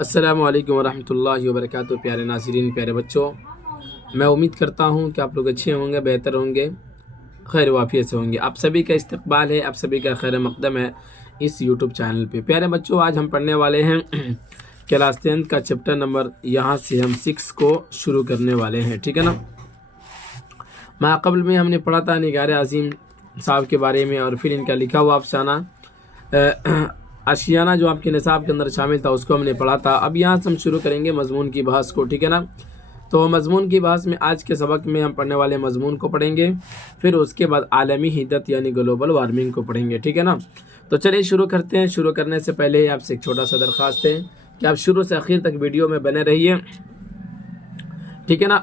السلام علیکم ورحمۃ اللہ وبرکاتہ۔ پیارے ناظرین، پیارے بچوں، میں امید کرتا ہوں کہ آپ لوگ اچھے ہوں گے، بہتر ہوں گے، خیر وافیت سے ہوں گے۔ آپ سبھی کا استقبال ہے، آپ سبھی کا خیر مقدم ہے اس یوٹیوب چینل پہ۔ پیارے بچوں، آج ہم پڑھنے والے ہیں کلاس 10 کا چیپٹر نمبر، یہاں سے ہم 6 کو شروع کرنے والے ہیں، ٹھیک ہے نا۔ قبل میں ہم نے پڑھا تھا نگار عظیم صاحب کے بارے میں، اور پھر ان کا لکھا ہوا افسانہ آشیانہ جو آپ کے نصاب کے اندر شامل تھا، اس کو ہم نے پڑھا تھا۔ اب یہاں سے ہم شروع کریں گے مضمون کی بحث کو، ٹھیک ہے نا۔ تو مضمون کی بحث میں آج کے سبق میں ہم پڑھنے والے مضمون کو پڑھیں گے، پھر اس کے بعد عالمی حدت یعنی گلوبل وارمنگ کو پڑھیں گے، ٹھیک ہے نا۔ تو چلیے شروع کرتے ہیں۔ شروع کرنے سے پہلے آپ سے ایک چھوٹا سا درخواست ہے کہ آپ شروع سے آخر تک ویڈیو میں بنے رہیے، ٹھیک ہے نا۔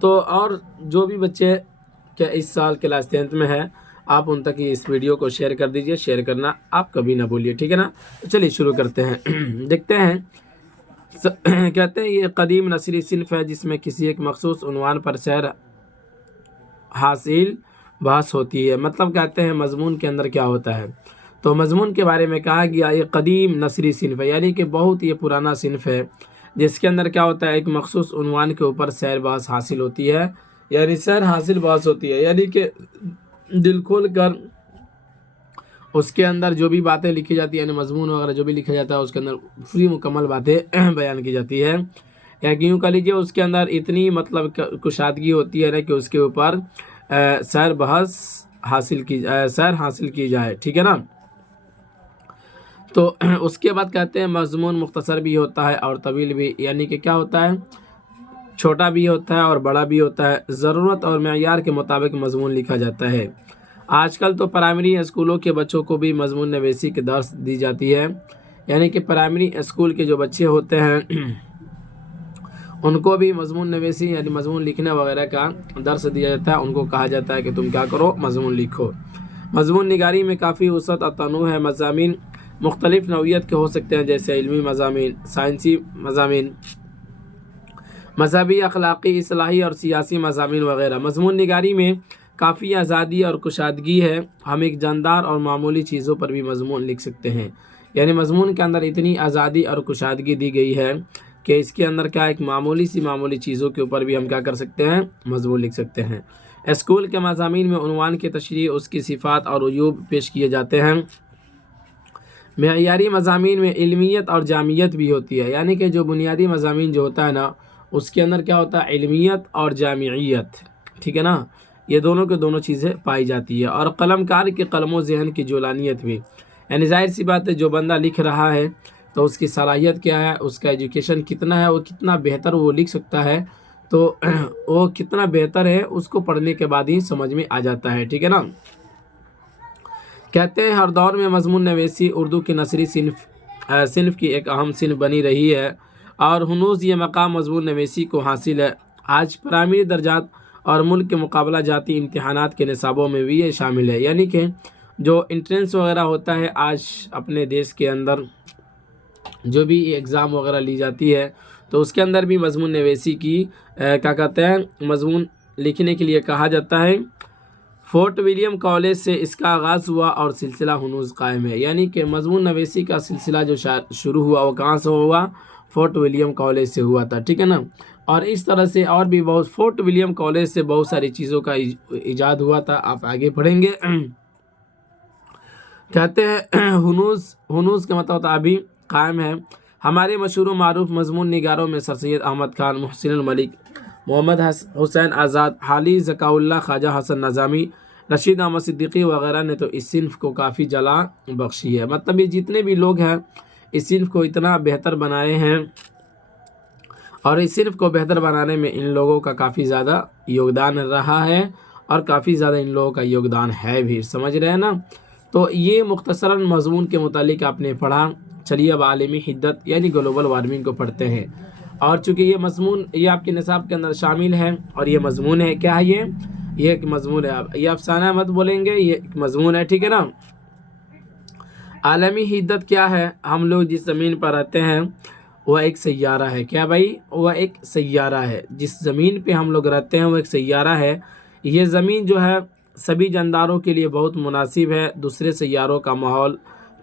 تو اور جو بھی بچے کہ اس سال کلاس 10 میں ہے، آپ ان تک اس ویڈیو کو شیئر کر دیجئے، شیئر کرنا آپ کبھی نہ بھولیے، ٹھیک ہے نا۔ تو چلیے شروع کرتے ہیں۔ دیکھتے ہیں، کہتے ہیں یہ قدیم نثری صنف ہے جس میں کسی ایک مخصوص عنوان پر سیر حاصل بحث ہوتی ہے۔ مطلب کہتے ہیں مضمون کے اندر کیا ہوتا ہے، تو مضمون کے بارے میں کہا گیا یہ قدیم نثری صنف ہے، یعنی کہ بہت یہ پرانا صنف ہے جس کے اندر کیا ہوتا ہے، ایک مخصوص عنوان کے اوپر سیر بحث حاصل ہوتی ہے، یعنی سیر حاصل بحث ہوتی ہے، یعنی کہ دل کھول کر اس کے اندر جو بھی باتیں لکھی جاتی ہیں، یعنی مضمون وغیرہ جو بھی لکھا جاتا ہے اس کے اندر فری مکمل باتیں بیان کی جاتی ہے، یا یوں کہہ لیجیے اس کے اندر اتنی مطلب کشادگی ہوتی ہے نا کہ اس کے اوپر سیر بحث حاصل کی جائے، ٹھیک ہے نا۔ تو اس کے بعد کہتے ہیں مضمون مختصر بھی ہوتا ہے اور طویل بھی، یعنی کہ کیا ہوتا ہے، چھوٹا بھی ہوتا ہے اور بڑا بھی ہوتا ہے، ضرورت اور معیار کے مطابق مضمون لکھا جاتا ہے۔ آج کل تو پرائمری اسکولوں کے بچوں کو بھی مضمون نویسی کے درس دی جاتی ہے، یعنی کہ پرائمری اسکول کے جو بچے ہوتے ہیں ان کو بھی مضمون نویسی یعنی مضمون لکھنے وغیرہ کا درس دیا جاتا ہے، ان کو کہا جاتا ہے کہ تم کیا کرو، مضمون لکھو۔ مضمون نگاری میں کافی وسعت اور تنوع ہے، مضامین مختلف نوعیت کے ہو سکتے ہیں، جیسے علمی مضامین، سائنسی مضامین، مذہبی، اخلاقی، اصلاحی اور سیاسی مضامین وغیرہ۔ مضمون نگاری میں کافی آزادی اور کشادگی ہے، ہم ایک جاندار اور معمولی چیزوں پر بھی مضمون لکھ سکتے ہیں، یعنی مضمون کے اندر اتنی آزادی اور کشادگی دی گئی ہے کہ اس کے اندر کیا ایک معمولی چیزوں کے اوپر بھی ہم کیا کر سکتے ہیں، مضمون لکھ سکتے ہیں۔ اسکول کے مضامین میں عنوان کی تشریح، اس کی صفات اور عیوب پیش کیے جاتے ہیں۔ معیاری مضامین میں علمیت اور جامعیت بھی ہوتی ہے، یعنی کہ جو بنیادی مضامین جو ہوتا ہے نا اس کے اندر کیا ہوتا ہے، علمیت اور جامعیت، ٹھیک ہے نا، یہ دونوں کے دونوں چیزیں پائی جاتی ہے۔ اور قلم کار کے قلم و ذہن کی جولانیت بھی، یعنی ظاہر سی بات ہے جو بندہ لکھ رہا ہے تو اس کی صلاحیت کیا ہے، اس کا ایجوکیشن کتنا ہے، وہ کتنا بہتر وہ لکھ سکتا ہے، تو وہ کتنا بہتر ہے اس کو پڑھنے کے بعد ہی سمجھ میں آ جاتا ہے، ٹھیک ہے نا۔ کہتے ہیں ہر دور میں مضمون نویسی اردو کی نثری صنف کی ایک اہم صنف بنی رہی ہے، اور ہنوز یہ مقام مضمون نویسی کو حاصل ہے۔ آج پرائمری درجات اور ملک کے مقابلہ جاتی امتحانات کے نصابوں میں بھی یہ شامل ہے، یعنی کہ جو انٹرنس وغیرہ ہوتا ہے آج اپنے دیش کے اندر، جو بھی ایگزام وغیرہ لی جاتی ہے تو اس کے اندر بھی مضمون نویسی کی کیا کہتے ہیں، مضمون لکھنے کے لیے کہا جاتا ہے۔ فورٹ ولیم کالج سے اس کا آغاز ہوا اور سلسلہ ہنوز قائم ہے، یعنی کہ مضمون نویسی کا سلسلہ جو شروع ہوا وہ کہاں سے ہوا، فورٹ ولیم کالج سے ہوا تھا، ٹھیک ہے نا۔ اور اس طرح سے اور بھی بہت فورٹ ولیم کالج سے بہت ساری چیزوں کا ایجاد ہوا تھا، آپ آگے پڑھیں گے۔ کہتے ہیں ہنوز کا مطلب ہوتا ابھی قائم ہے۔ ہمارے مشہور و معروف مضمون نگاروں میں سر سید احمد خان، محسن الملک، محمد حسین آزاد، حالی ذکاء اللہ، خواجہ حسن نظامی، رشید احمد صدیقی وغیرہ نے تو اس صنف کو کافی جلا بخشی ہے، مطلب یہ جتنے بھی لوگ ہیں اس صنف کو اتنا بہتر بنائے ہیں، اور اس صنف کو بہتر بنانے میں ان لوگوں کا کافی زیادہ یوگدان رہا ہے، اور کافی زیادہ ان لوگوں کا یوگدان ہے بھی، سمجھ رہے ہیں نا۔ تو یہ مختصراً مضمون کے متعلق آپ نے پڑھا۔ چلیے اب عالمی حدت یعنی گلوبل وارمنگ کو پڑھتے ہیں، اور چونکہ یہ مضمون یہ آپ کے نصاب کے اندر شامل ہے، اور یہ مضمون ہے، کیا ہے یہ ایک مضمون ہے، یہ افسانہ مت بولیں گے، یہ ایک مضمون ہے، ٹھیک ہے نا۔ عالمی حدت کیا ہے، ہم لوگ جس زمین پر رہتے ہیں وہ ایک سیارہ ہے، کیا بھائی، وہ ایک سیارہ ہے، جس زمین پہ ہم لوگ رہتے ہیں وہ ایک سیارہ ہے۔ یہ زمین جو ہے سبھی جانداروں کے لیے بہت مناسب ہے، دوسرے سیاروں کا ماحول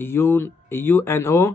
UNO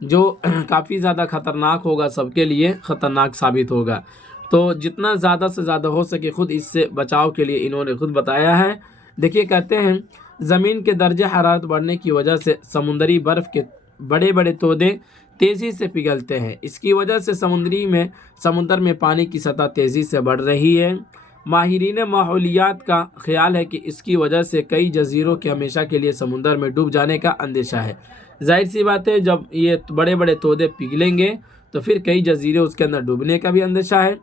جو کافی زیادہ خطرناک ہوگا، سب کے لیے خطرناک ثابت ہوگا۔ تو جتنا زیادہ سے زیادہ ہو سکے خود اس سے بچاؤ کے لیے انہوں نے خود بتایا ہے۔ دیکھیے کہتے ہیں زمین کے درجہ حرارت بڑھنے کی وجہ سے سمندری برف کے بڑے بڑے تودے تیزی سے پگھلتے ہیں۔ اس کی وجہ سے سمندر میں پانی کی سطح تیزی سے بڑھ رہی ہے۔ ماہرین ماحولیات کا خیال ہے کہ اس کی وجہ سے کئی جزیروں کے ہمیشہ کے لیے سمندر میں ڈوب جانے کا اندیشہ ہے۔ ظاہر سی بات ہے جب یہ بڑے بڑے تودے پگھلیں گے تو پھر کئی جزیرے اس کے اندر ڈوبنے کا بھی اندیشہ ہے۔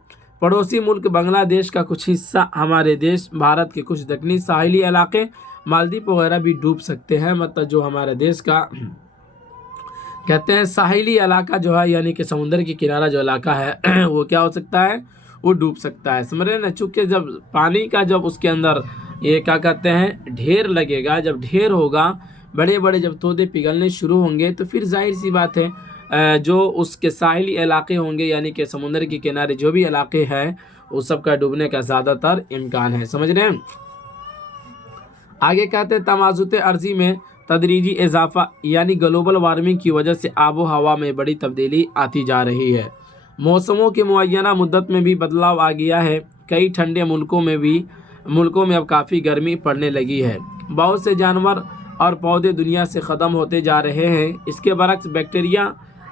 پڑوسی ملک بنگلہ دیش کا کچھ حصہ، ہمارے دیش بھارت کے کچھ دکنی ساحلی علاقے، مالدیپ وغیرہ بھی ڈوب سکتے ہیں۔ مطلب جو ہمارے دیش کا کہتے ہیں ساحلی علاقہ جو ہے، یعنی کہ سمندر کی کنارہ جو علاقہ ہے وہ کیا ہو سکتا ہے، وہ ڈوب سکتا ہے۔ سمجھ رہے ہیں نا، چونکہ جب پانی کا جب اس کے اندر یہ کیا کہتے ہیں ڈھیر لگے گا، جب ڈھیر ہوگا، بڑے بڑے جب تودے پگھلنے شروع ہوں گے تو پھر ظاہر سی بات ہے جو اس کے ساحلی علاقے ہوں گے، یعنی کہ سمندر کے کنارے جو بھی علاقے ہیں، وہ سب کا ڈوبنے کا زیادہ تر امکان ہے۔ سمجھ رہے ہیں؟ آگے کہتے ہیں تمازت ارضی میں تدریجی اضافہ، یعنی گلوبل وارمنگ کی وجہ سے آب و ہوا میں بڑی تبدیلی آتی جا رہی ہے۔ موسموں کی معینہ مدت میں بھی بدلاؤ آ گیا ہے۔ کئی ٹھنڈے ملکوں میں اب کافی گرمی پڑنے لگی ہے۔ بہت سے جانور اور پودے دنیا سے ختم ہوتے جا رہے ہیں۔ اس کے برعکس بیکٹیریا،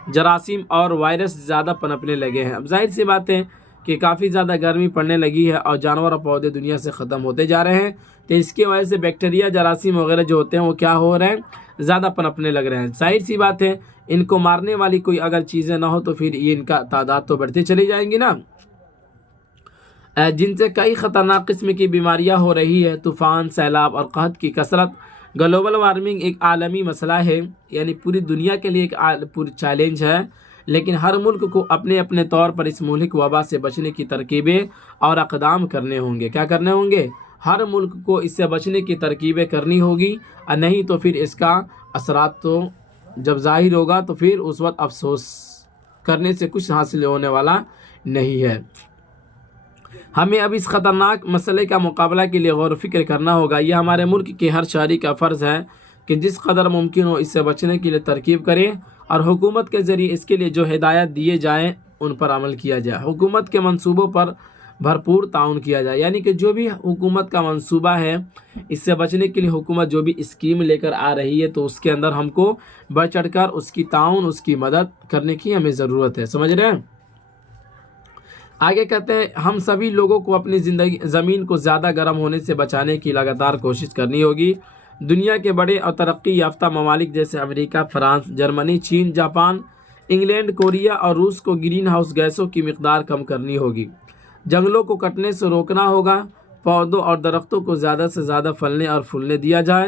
جراثیم اور وائرس زیادہ پنپنے لگے ہیں۔ اب ظاہر سی بات ہے کہ کافی زیادہ گرمی پڑنے لگی ہے اور جانور اور پودے دنیا سے ختم ہوتے جا رہے ہیں، تو اس کی وجہ سے بیکٹیریا، جراثیم وغیرہ جو ہوتے ہیں وہ کیا ہو رہے ہیں، زیادہ پنپنے لگ رہے ہیں۔ ظاہر سی بات ہے ان کو مارنے والی کوئی اگر چیزیں نہ ہو تو پھر یہ ان کا تعداد تو بڑھتی چلی جائیں گی نا، جن سے کئی خطرناک قسم کی بیماریاں ہو رہی ہے۔ طوفان، سیلاب اور قحط کی کثرت۔ گلوبل وارمنگ ایک عالمی مسئلہ ہے، یعنی پوری دنیا کے لیے ایک پوری چیلنج ہے، لیکن ہر ملک کو اپنے اپنے طور پر اس مہلک وبا سے بچنے کی ترکیبیں اور اقدام کرنے ہوں گے۔ کیا کرنے ہوں گے؟ ہر ملک کو اس سے بچنے کی ترکیبیں کرنی ہوگی، اور نہیں تو پھر اس کا اثرات تو جب ظاہر ہوگا تو پھر اس وقت افسوس کرنے سے کچھ حاصل ہونے والا نہیں ہے۔ ہمیں اب اس خطرناک مسئلے کا مقابلہ کے لیے غور و فکر کرنا ہوگا۔ یہ ہمارے ملک کے ہر شہری کا فرض ہے کہ جس قدر ممکن ہو اس سے بچنے کے لیے ترکیب کرے، اور حکومت کے ذریعے اس کے لیے جو ہدایات دیے جائیں ان پر عمل کیا جائے۔ حکومت کے منصوبوں پر بھرپور تعاون کیا جائے، یعنی کہ جو بھی حکومت کا منصوبہ ہے اس سے بچنے کے لیے حکومت جو بھی اسکیم لے کر آ رہی ہے تو اس کے اندر ہم کو بڑھ چڑھ کر اس کی تعاون، اس کی مدد کرنے کی ہمیں ضرورت ہے۔ سمجھ رہے ہیں؟ آگے کہتے ہیں ہم سبھی لوگوں کو اپنی زمین کو زیادہ گرم ہونے سے بچانے کی لگاتار کوشش کرنی ہوگی۔ دنیا کے بڑے اور ترقی یافتہ ممالک جیسے امریکہ، فرانس، جرمنی، چین، جاپان، انگلینڈ، کوریا اور روس کو گرین ہاؤس گیسوں کی مقدار کم کرنی ہوگی۔ جنگلوں کو کٹنے سے روکنا ہوگا۔ پودوں اور درختوں کو زیادہ سے زیادہ پھلنے اور پھولنے دیا جائے۔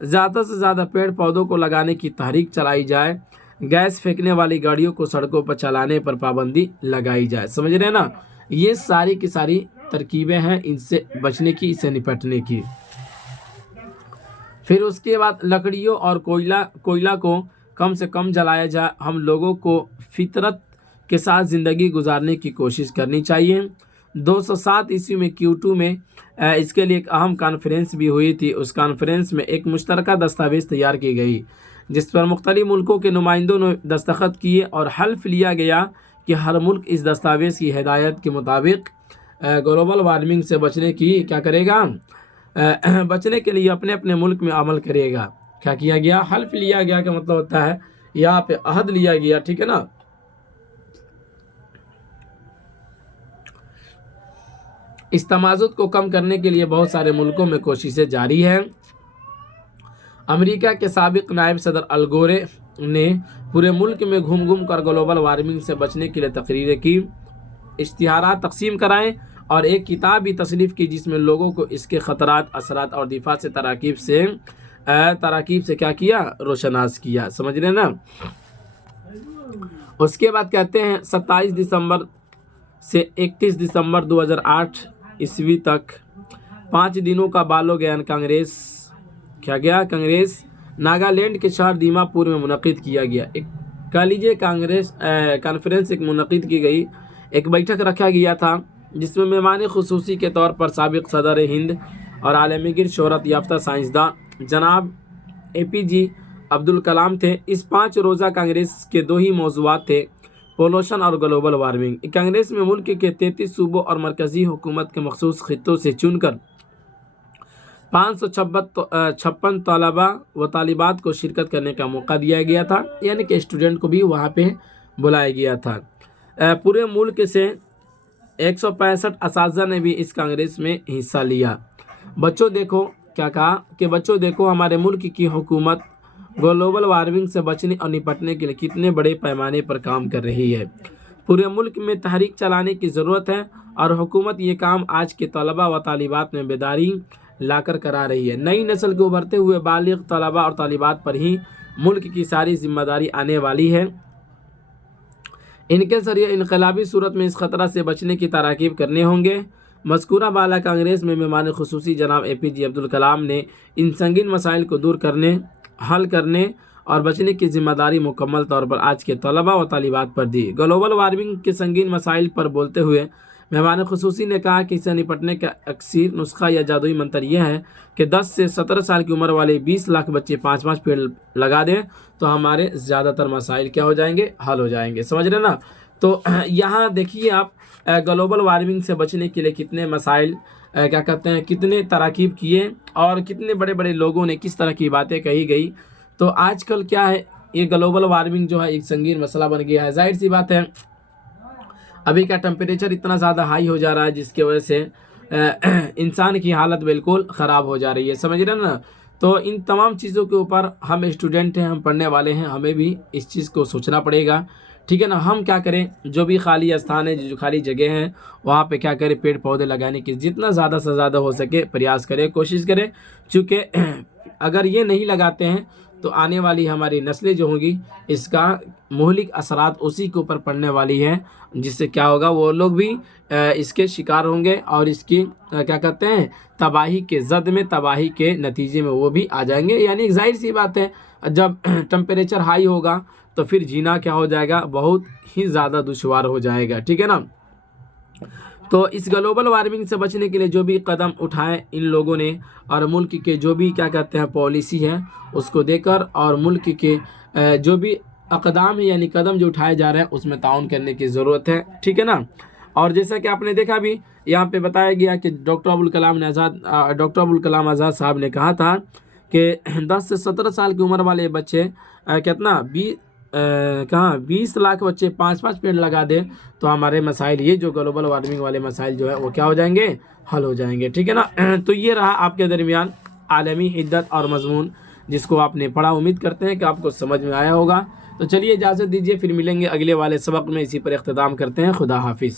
زیادہ سے زیادہ پیڑ پودوں کو لگانے کی تحریک چلائی جائے۔ گیس پھینکنے والی گاڑیوں کو سڑکوں پر چلانے پر پابندی لگائی جائے۔ سمجھ رہے ہیں نا، یہ ساری کی ساری ترکیبیں ہیں ان سے بچنے کی، اس سے نپٹنے کی۔ پھر اس کے بعد لکڑیوں اور کوئلہ کو کم سے کم جلایا جائے۔ ہم لوگوں کو فطرت کے ساتھ زندگی گزارنے کی کوشش کرنی چاہیے۔ 207 عیسوی میں کیوٹو میں اس کے لیے ایک اہم کانفرنس بھی ہوئی تھی۔ اس کانفرنس میں ایک مشترکہ دستاویز تیار کی گئی جس پر مختلف ملکوں کے نمائندوں نے دستخط کیے اور حلف لیا گیا کہ ہر ملک اس دستاویز کی ہدایت کے مطابق گلوبل وارمنگ سے بچنے کی کیا کرے گا، بچنے کے لیے اپنے اپنے ملک میں عمل کرے گا۔ کیا کیا گیا؟ حلف لیا گیا کا مطلب ہوتا ہے یہاں پہ عہد لیا گیا، ٹھیک ہے نا۔ اس تمازت کو کم کرنے کے لیے بہت سارے ملکوں میں کوششیں جاری ہیں۔ امریکہ کے سابق نائب صدر ال گور نے پورے ملک میں گھوم کر گلوبل وارمنگ سے بچنے کے لیے تقریریں کی، اشتہارات تقسیم کرائے اور ایک کتاب بھی تصنیف کی جس میں لوگوں کو اس کے خطرات، اثرات اور دفاع سے تراکیب سے کیا کیا، روشناس کیا۔ سمجھ رہے نا۔ اس کے بعد کہتے ہیں 27 دسمبر سے 31 دسمبر 2008 عیسوی تک 5 دنوں کا بالو گیان کانگریس کانگریس ناگالینڈ کے شہر دیما پور میں منعقد کیا گیا۔ ایک کالیجے کانفرنس ایک منعقد کی گئی، ایک بیٹھک رکھا گیا تھا جس میں مہمان خصوصی کے طور پر سابق صدر ہند اور عالمی گیر شہرت یافتہ سائنسداں جناب اے پی جے عبد الکلام تھے۔ اس 5 روزہ کانگریس کے 2 ہی موضوعات تھے، پولوشن اور گلوبل وارمنگ۔ کانگریس میں ملک کے 33 صوبوں اور مرکزی حکومت کے مخصوص خطوں سے چن کر 556 طلباء و طالبات کو شرکت کرنے کا موقع دیا گیا تھا، یعنی کہ اسٹوڈنٹ کو بھی وہاں پہ بلایا گیا تھا۔ پورے ملک سے 165 اساتذہ نے بھی اس کانگریس میں حصہ لیا۔ بچوں دیکھو کیا کہا کہ بچوں دیکھو ہمارے ملک کی حکومت گلوبل وارمنگ سے بچنے اور نپٹنے کے لیے کتنے بڑے پیمانے پر کام کر رہی ہے۔ پورے ملک میں تحریک چلانے کی ضرورت ہے اور حکومت یہ کام آج کے طلباء و طالبات میں بیداری لا کر کرا رہی ہے۔ نئی نسل کے ابھرتے ہوئے بالغ طلباء اور طالبات پر ہی ملک کی ساری ذمہ داری آنے والی ہے۔ ان کے ذریعے انقلابی صورت میں اس خطرہ سے بچنے کی تراکیب کرنے ہوں گے۔ مذکورہ بالا کانگریس میں مہمان خصوصی جناب APJ عبدالکلام نے ان سنگین مسائل کو دور کرنے، حل کرنے اور بچنے کی ذمہ داری مکمل طور پر آج کے طلباء و طالبات پر دی۔ گلوبل وارمنگ کے سنگین مسائل پر بولتے ہوئے مہمان خصوصی نے کہا کہ اسے نپٹنے کا اکثر نسخہ یا جادوئی منتر یہ ہے کہ 10 سے 17 سال کی عمر والے 20 لاکھ بچے 5 پیڑ لگا دیں تو ہمارے زیادہ تر مسائل کیا ہو جائیں گے؟ حل ہو جائیں گے۔ سمجھ رہے نا؟ تو یہاں دیکھیے آپ گلوبل وارمنگ سے بچنے کے لیے کتنے مسائل کیا کہتے ہیں، کتنے تراکیب کیے اور کتنے بڑے بڑے لوگوں نے کس طرح کی باتیں کہی گئی۔ تو آج کل کیا ہے، یہ گلوبل وارمنگ جو ہے ایک سنگین مسئلہ بن گیا ہے۔ ظاہر سی بات ہے ابھی کا ٹمپریچر اتنا زیادہ ہائی ہو جا رہا ہے جس کی وجہ سے انسان کی حالت بالکل خراب ہو جا رہی ہے۔ سمجھ رہے ہیں نا؟ تو ان تمام چیزوں کے اوپر ہم اسٹوڈنٹ ہیں، ہم پڑھنے والے ہیں، ہمیں بھی اس چیز کو سوچنا پڑے گا، ٹھیک ہے نا؟ ہم کیا کریں، جو بھی خالی استھان ہے، جو خالی جگہ ہیں وہاں پہ کیا کریں، پیڑ پودے لگانے کی جتنا زیادہ سے زیادہ ہو سکے پریاس کریں، کوشش کریں، چونکہ اگر یہ نہیں لگاتے ہیں تو آنے والی ہماری نسلیں جو ہوں گی اس کا مہلک اثرات اسی کے اوپر پڑنے والی ہے، جس سے کیا ہوگا، وہ لوگ بھی اس کے شکار ہوں گے اور اس کی کیا کہتے ہیں، تباہی کے زد میں، تباہی کے نتیجے میں وہ بھی آ جائیں گے۔ یعنی ظاہر سی بات ہے جب ٹمپریچر ہائی ہوگا تو پھر جینا کیا ہو جائے گا، بہت ہی زیادہ دشوار ہو جائے گا، ٹھیک ہے نا؟ تو اس گلوبل وارمنگ سے بچنے کے لیے جو بھی قدم اٹھائے ان لوگوں نے اور ملک کے جو بھی کیا کہتے ہیں پالیسی ہے اس کو دے کر اور ملک کے جو بھی اقدام ہے یعنی قدم جو اٹھائے جا رہے ہیں اس میں تعاون کرنے کی ضرورت ہے، ٹھیک ہے نا؟ اور جیسا کہ آپ نے دیکھا بھی یہاں پہ بتایا گیا کہ ڈاکٹر ابوالکلام آزاد صاحب نے کہا تھا کہ 10 سے 17 سال کی عمر والے بچے کتنا 20 لاکھ بچے 5 پیڑ لگا دیں تو ہمارے مسائل یہ جو گلوبل وارمنگ والے مسائل جو ہے وہ کیا ہو جائیں گے، حل ہو جائیں گے، ٹھیک ہے نا؟ تو یہ رہا آپ کے درمیان عالمی عدت اور مضمون جس کو آپ نے پڑھا۔ امید کرتے ہیں کہ آپ کو سمجھ میں آیا ہوگا۔ تو چلیے اجازت دیجیے، پھر ملیں گے اگلے والے سبق میں، اسی پر اختتام کرتے ہیں۔ خدا حافظ۔